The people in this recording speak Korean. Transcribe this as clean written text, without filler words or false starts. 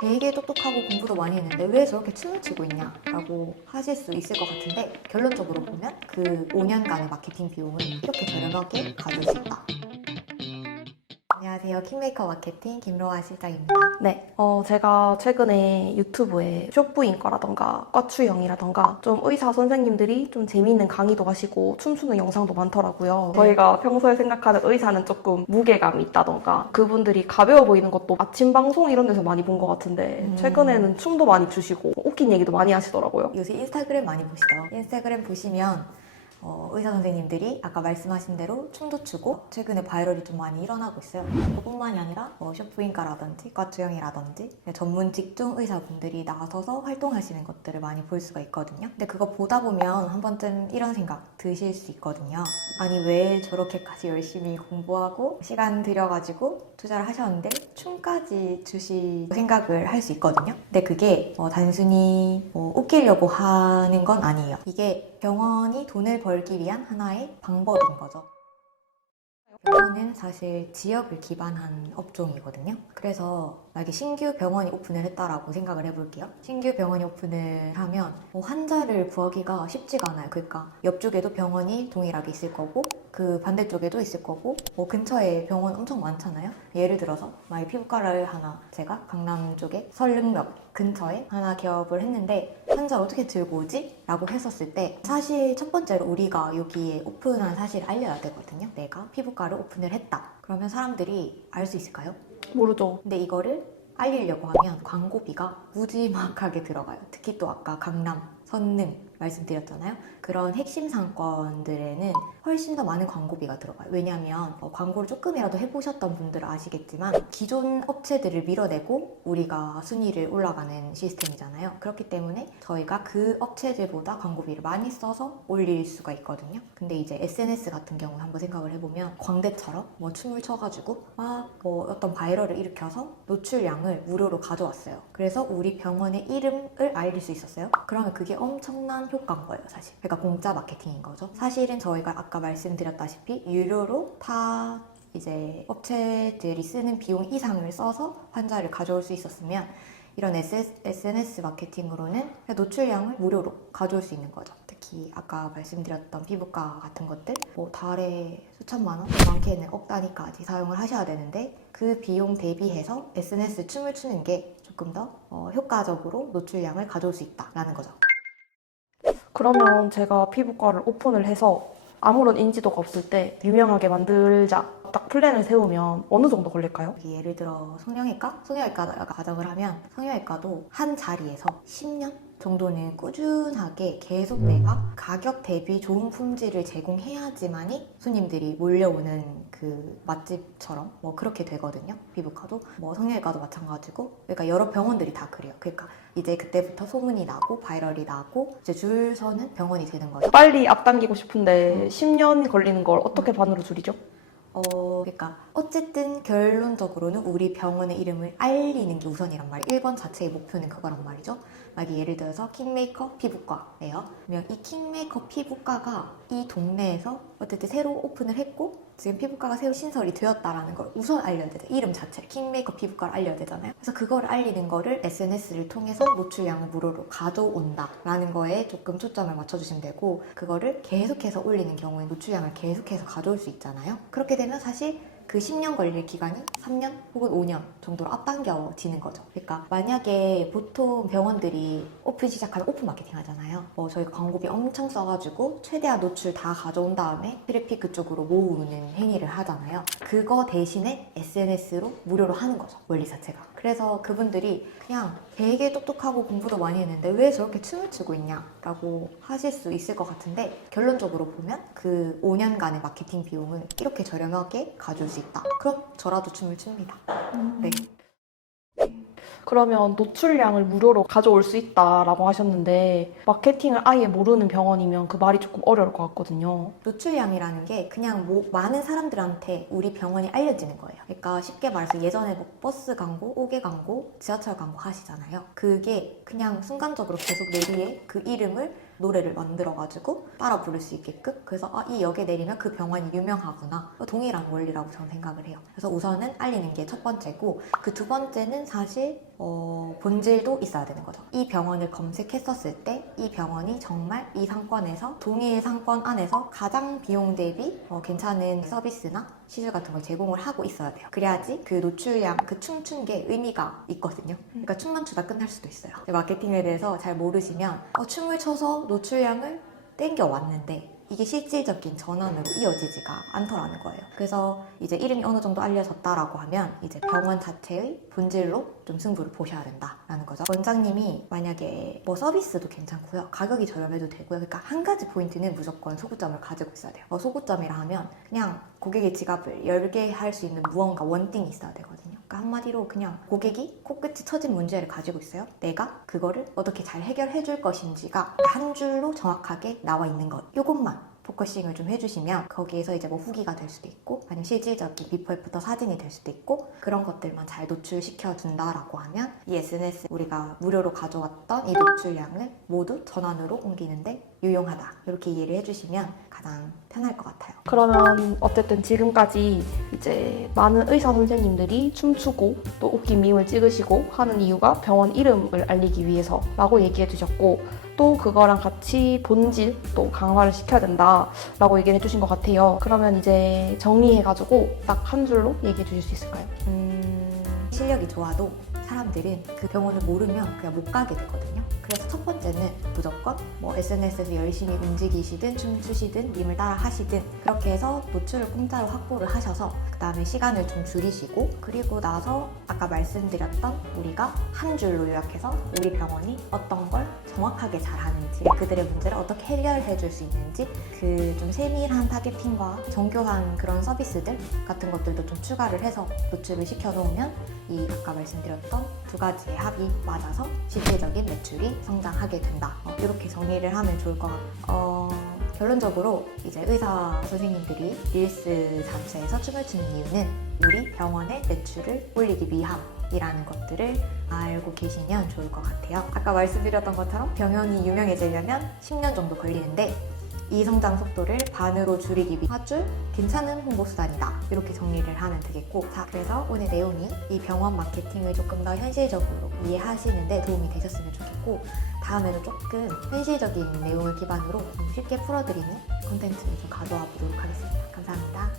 되게 똑똑하고 공부도 많이 했는데 왜 저렇게 춤을 추고 있냐 라고 하실 수 있을 것 같은데, 결론적으로 보면 그 5년간의 마케팅 비용은 이렇게 저렴하게 가질 수 있다. 안녕하세요. 킹메이커 마케팅 김로아 실장입니다. 네, 제가 최근에 유튜브에 쇼부인과라던가 과추형이라던가 좀 의사 선생님들이 좀 재미있는 강의도 하시고 춤추는 영상도 많더라고요. 네. 저희가 평소에 생각하는 의사는 조금 무게감이 있다던가 그분들이 가벼워 보이는 것도 아침 방송 이런 데서 많이 본 것 같은데 최근에는 춤도 많이 추시고 웃긴 얘기도 많이 하시더라고요. 요새 인스타그램 많이 보시죠? 인스타그램 보시면 의사 선생님들이 아까 말씀하신 대로 춤도 추고 최근에 바이럴이 좀 많이 일어나고 있어요. 그뿐만이 아니라 쇼부인과라든지 과투형이라든지 전문 직종 의사분들이 나서서 활동하시는 것들을 많이 볼 수가 있거든요. 근데 그거 보다 보면 한 번쯤 이런 생각 드실 수 있거든요. 아니 왜 저렇게까지 열심히 공부하고 시간 들여가지고 투자를 하셨는데 춤까지 주실 생각을 할 수 있거든요. 근데 그게 단순히 웃기려고 하는 건 아니에요. 이게 병원이 돈을 벌기 위한 하나의 방법인 거죠. 병원은 사실 지역을 기반한 업종이거든요. 그래서 만약에 신규 병원이 오픈을 했다라고 생각을 해볼게요. 신규 병원이 오픈을 하면 환자를 구하기가 쉽지가 않아요. 그러니까 옆쪽에도 병원이 동일하게 있을 거고 그 반대쪽에도 있을 거고 근처에 병원 엄청 많잖아요. 예를 들어서 만약 피부과를 하나 제가 강남 쪽에 설릉역 근처에 하나 개업을 했는데 환자를 어떻게 들고 오지? 라고 했었을 때 사실 첫 번째로 우리가 여기에 오픈한 사실을 알려야 되거든요. 내가 피부과를 오픈을 했다. 그러면 사람들이 알 수 있을까요? 모르죠. 근데 이거를 알리려고 하면 광고비가 무지막하게 들어가요. 특히 또 아까 강남, 선릉 말씀드렸잖아요. 그런 핵심 상권들에는 훨씬 더 많은 광고비가 들어가요. 왜냐하면 광고를 조금이라도 해보셨던 분들은 아시겠지만 기존 업체들을 밀어내고 우리가 순위를 올라가는 시스템이잖아요. 그렇기 때문에 저희가 그 업체들보다 광고비를 많이 써서 올릴 수가 있거든요. 근데 이제 SNS 같은 경우는 한번 생각을 해보면 광대처럼 춤을 춰가지고 막 어떤 바이럴을 일으켜서 노출량을 무료로 가져왔어요. 그래서 우리 병원의 이름을 알릴 수 있었어요. 그러면 그게 엄청난 효과인 거예요, 사실. 그러니까 공짜 마케팅인 거죠. 사실은 저희가 아까 말씀드렸다시피 유료로 타 이제 업체들이 쓰는 비용 이상을 써서 환자를 가져올 수 있었으면 이런 SNS 마케팅으로는 노출량을 무료로 가져올 수 있는 거죠. 특히 아까 말씀드렸던 피부과 같은 것들 달에 수천만 원, 많게는 억 단위까지 사용을 하셔야 되는데 그 비용 대비해서 SNS 춤을 추는 게 조금 더 효과적으로 노출량을 가져올 수 있다라는 거죠. 그러면 제가 피부과를 오픈을 해서 아무런 인지도가 없을 때 유명하게 만들자 딱 플랜을 세우면 어느 정도 걸릴까요? 예를 들어 성형외과? 성형외과가 가정을 하면 성형외과도 한 자리에서 10년 정도는 꾸준하게 계속 내가 가격 대비 좋은 품질을 제공해야지만이 손님들이 몰려오는 그 맛집처럼 그렇게 되거든요. 피부과도 성형외과도 마찬가지고, 그러니까 여러 병원들이 다 그래요. 그러니까 이제 그때부터 소문이 나고 바이럴이 나고 이제 줄 서는 병원이 되는 거죠. 빨리 앞당기고 싶은데 10년 걸리는 걸 어떻게 반으로 줄이죠? 그러니까 어쨌든 결론적으로는 우리 병원의 이름을 알리는 게 우선이란 말이에요. 1번 자체의 목표는 그거란 말이죠. 만약에 예를 들어서 킹메이커 피부과예요. 그러면 이 킹메이커 피부과가 이 동네에서 어쨌든 새로 오픈을 했고 지금 피부과가 새로 신설이 되었다라는 걸 우선 알려야 되죠. 이름 자체를 킹메이커 피부과를 알려야 되잖아요. 그래서 그걸 알리는 거를 SNS를 통해서 노출량을 무료로 가져온다라는 거에 조금 초점을 맞춰주시면 되고, 그거를 계속해서 올리는 경우에 노출량을 계속해서 가져올 수 있잖아요. 그렇게 되면 사실 그 10년 걸릴 기간이 3년 혹은 5년 정도로 앞당겨지는 거죠. 그러니까 만약에 보통 병원들이 오픈 시작하면 오픈 마케팅 하잖아요. 저희가 광고비 엄청 써가지고 최대한 노출 다 가져온 다음에 트래픽 그쪽으로 모으는 행위를 하잖아요. 그거 대신에 SNS로 무료로 하는 거죠, 원리 자체가. 그래서 그분들이 그냥 되게 똑똑하고 공부도 많이 했는데 왜 저렇게 춤을 추고 있냐 라고 하실 수 있을 것 같은데, 결론적으로 보면 그 5년간의 마케팅 비용은 이렇게 저렴하게 가져올 수 있다. 그럼 저라도 춤을 춥니다. 네. 그러면 노출량을 무료로 가져올 수 있다라고 하셨는데 마케팅을 아예 모르는 병원이면 그 말이 조금 어려울 것 같거든요. 노출량이라는 게 그냥 많은 사람들한테 우리 병원이 알려지는 거예요. 그러니까 쉽게 말해서 예전에 버스 광고, 오개 광고, 지하철 광고 하시잖아요. 그게 그냥 순간적으로 계속 내 귀에 그 이름을 노래를 만들어가지고 따라 부를 수 있게끔. 그래서 이 역에 내리면 그 병원이 유명하구나. 동일한 원리라고 저는 생각을 해요. 그래서 우선은 알리는 게 첫 번째고, 그 두 번째는 사실 본질도 있어야 되는 거죠. 이 병원을 검색했었을 때 이 병원이 정말 이 상권에서, 동일 상권 안에서 가장 비용 대비 괜찮은 서비스나 시술 같은 걸 제공을 하고 있어야 돼요. 그래야지 그 노출량, 그 춤춘 게 의미가 있거든요. 그러니까 춤만 추다 끝날 수도 있어요. 마케팅에 대해서 잘 모르시면 춤을 춰서 노출량을 땡겨 왔는데 이게 실질적인 전환으로 이어지지가 않더라는 거예요. 그래서 이제 이름이 어느 정도 알려졌다라고 하면 이제 병원 자체의 본질로 좀 승부를 보셔야 된다라는 거죠. 원장님이 만약에 뭐 서비스도 괜찮고요, 가격이 저렴해도 되고요. 그러니까 한 가지 포인트는 무조건 소구점을 가지고 있어야 돼요. 소구점이라 하면 그냥 고객의 지갑을 열게 할 수 있는 무언가 원띵이 있어야 되거든요. 그러니까 한마디로 그냥 고객이 코끝이 처진 문제를 가지고 있어요. 내가 그거를 어떻게 잘 해결해 줄 것인지가 한 줄로 정확하게 나와 있는 것. 요것만 포커싱을 좀 해주시면 거기에서 이제 뭐 후기가 될 수도 있고 아니면 실질적인 비포 애프터 사진이 될 수도 있고, 그런 것들만 잘 노출시켜 준다라고 하면 이 SNS, 우리가 무료로 가져왔던 이 노출량을 모두 전환으로 옮기는데 유용하다, 이렇게 이해를 해주시면 가장 편할 것 같아요. 그러면 어쨌든 지금까지 이제 많은 의사 선생님들이 춤추고 또 웃긴 밈을 찍으시고 하는 이유가 병원 이름을 알리기 위해서라고 얘기해 주셨고, 또 그거랑 같이 본질 또 강화를 시켜야 된다라고 얘기를 해주신 것 같아요. 그러면 이제 정리해가지고 딱 한 줄로 얘기해 주실 수 있을까요? 실력이 좋아도 사람들은 그 병원을 모르면 그냥 못 가게 되거든요. 그래서 첫 번째는 무조건 뭐 SNS에서 열심히 움직이시든 춤추시든 밈을 따라 하시든 그렇게 해서 노출을 공짜로 확보를 하셔서 그 다음에 시간을 좀 줄이시고, 그리고 나서 아까 말씀드렸던 우리가 한 줄로 요약해서 우리 병원이 어떤 걸 정확하게 잘하는지, 그들의 문제를 어떻게 해결해 줄 수 있는지, 그 좀 세밀한 타겟팅과 정교한 그런 서비스들 같은 것들도 좀 추가를 해서 노출을 시켜놓으면 이 아까 말씀드렸던 두 가지의 합이 맞아서 실질적인 매출이 성장하게 된다. 이렇게 정리를 하면 좋을 것 같고, 결론적으로 이제 의사 선생님들이 릴스 자체에서 춤을 추는 이유는 우리 병원의 매출을 올리기 위함이라는 것들을 알고 계시면 좋을 것 같아요. 아까 말씀드렸던 것처럼 병원이 유명해지려면 10년 정도 걸리는데 이 성장 속도를 반으로 줄이기 위해 아주 괜찮은 홍보 수단이다, 이렇게 정리를 하면 되겠고, 자, 그래서 오늘 내용이 이 병원 마케팅을 조금 더 현실적으로 이해하시는데 도움이 되셨으면 좋겠고, 다음에는 조금 현실적인 내용을 기반으로 좀 쉽게 풀어드리는 콘텐츠를 좀 가져와 보도록 하겠습니다. 감사합니다.